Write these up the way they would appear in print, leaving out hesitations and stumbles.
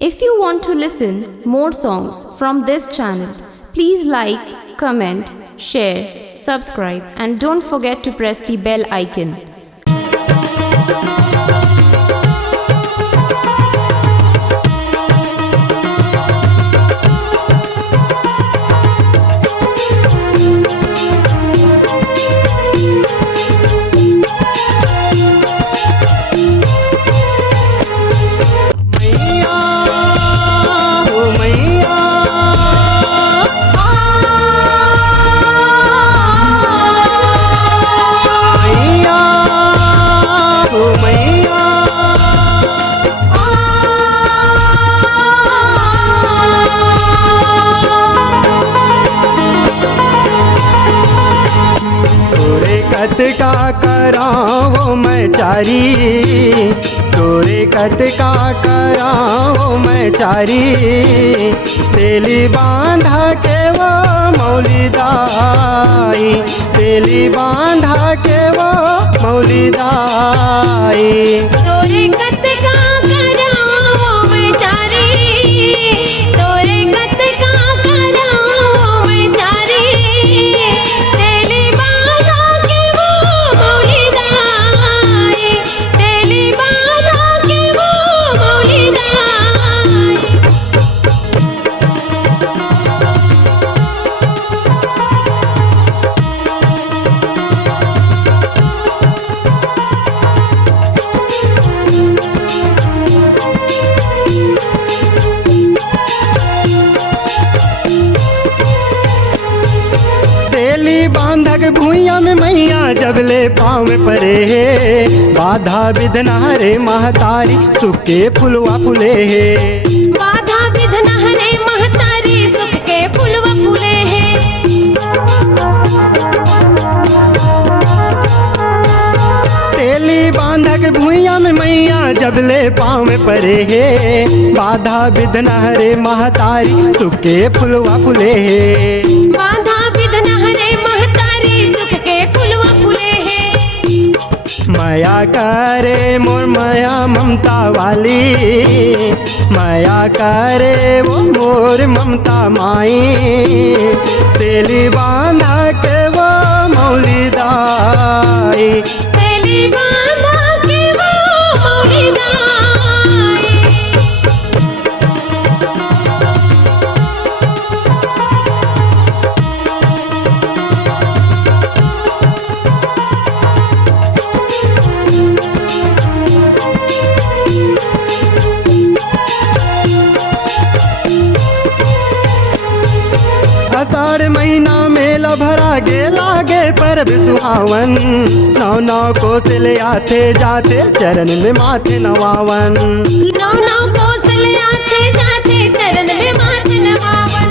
If you want to listen more songs from this channel, please like, comment, share, subscribe and don't forget to press the bell icon. कत का कराओ मैं चारी, तोरे कत का कराओ मैं चारी, तेली बांधा के वो मौलिदाई, तेली बांधा के वो मौलिदाई। तोरे कत का कराओ मैं चारी, तोरे कत का कराओ मैं चारी, तेली बांधा के वो मौलिदाई, तेली बांधा के वो मौलिदाई। तेली बांधक भूइया में मैया जबले पाँव में परे है, बाधा विधना रे महतारी सुखे फुलवा फुले है। बाधा विधना रे महतारी सुख के फुलवा फूले हैं। तेली बांधक भूइया में मैया जबले पाँव में परे है, बाधा विधना रे महतारी सुखे फुलवा फुले है। बाधा विधना रे महतारी सुख के फुलवा फूले हैं। माया करे मोर माया ममता वाली, माया करे वो मोर ममता माई, तेली बांधा के वो मौलिदाई। तेली बांधा के वो मौलिदाई। आषाढ़ महीना मेला भरा गे लागे पर सुहावन, नौ नौ कोसल आते जाते चरण में माथे नवावन। नौ नौ कोसल आते जाते चरण में माथे नवावन।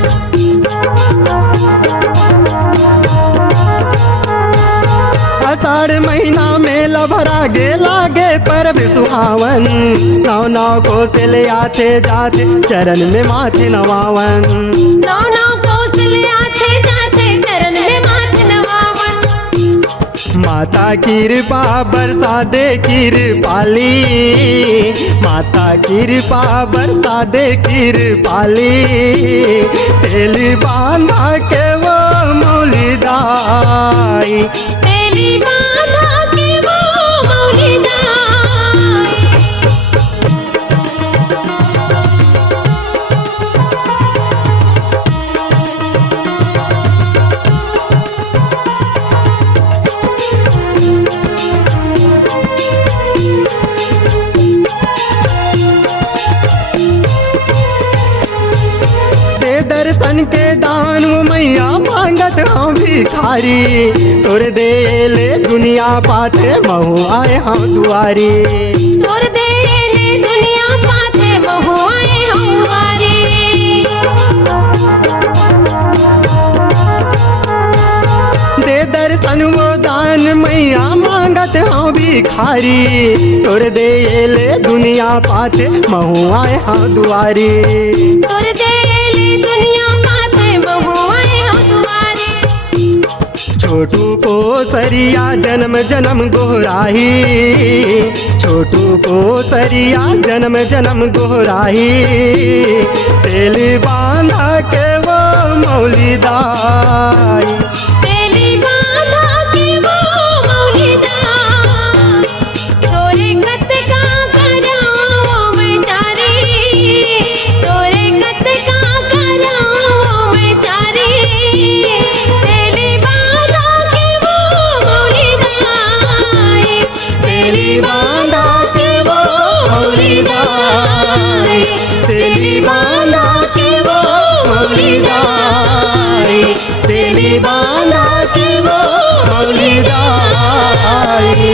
आषाढ़ महीना मेला भरा गे लागे पर सुहावन, नौ नौ कोसल आते जाते चरण में माथे नवावन। नौ नौ कोसल आते जाते चरण में माथे नवावन। माता कृपा बरसा दे कृपाली, माता कृपा बरसा दे कृपाली, तेली बांधा के वो मौलिदाई। तेली बांधा के वो मौलिदाई। दर्शन के दान वो मैया मांगत हम भिखारी, तोर दे ले दुनिया पाते महू आए हम दुआरी। तोर दे ले दुनिया पाते महू आए हम दुआरी। दे दर्शन वो दान मैया मांगत हम भिखारी, तोर दे ले दुनिया पाते महू आए हम दुआरी। तोर दे ले दुनिया पाते महू आए हम दुआरी। छोटू को सरिया जन्म जन्म गोहराही, छोटू को सरिया जन्म जन्म गोहराही। तेल बांधा के वो मौली दाई, तेली बांधा के वो मौली दाई। तोरे कत का कराओ मैं चारी, तोरे कत का कराओ मैं चारी। तेली बांधा के वो मौली दाई, तेली बांधा के वो मौली दाई, तेली बांधा के वो मौली दाई, तेली बांधा के वो मौली दाई।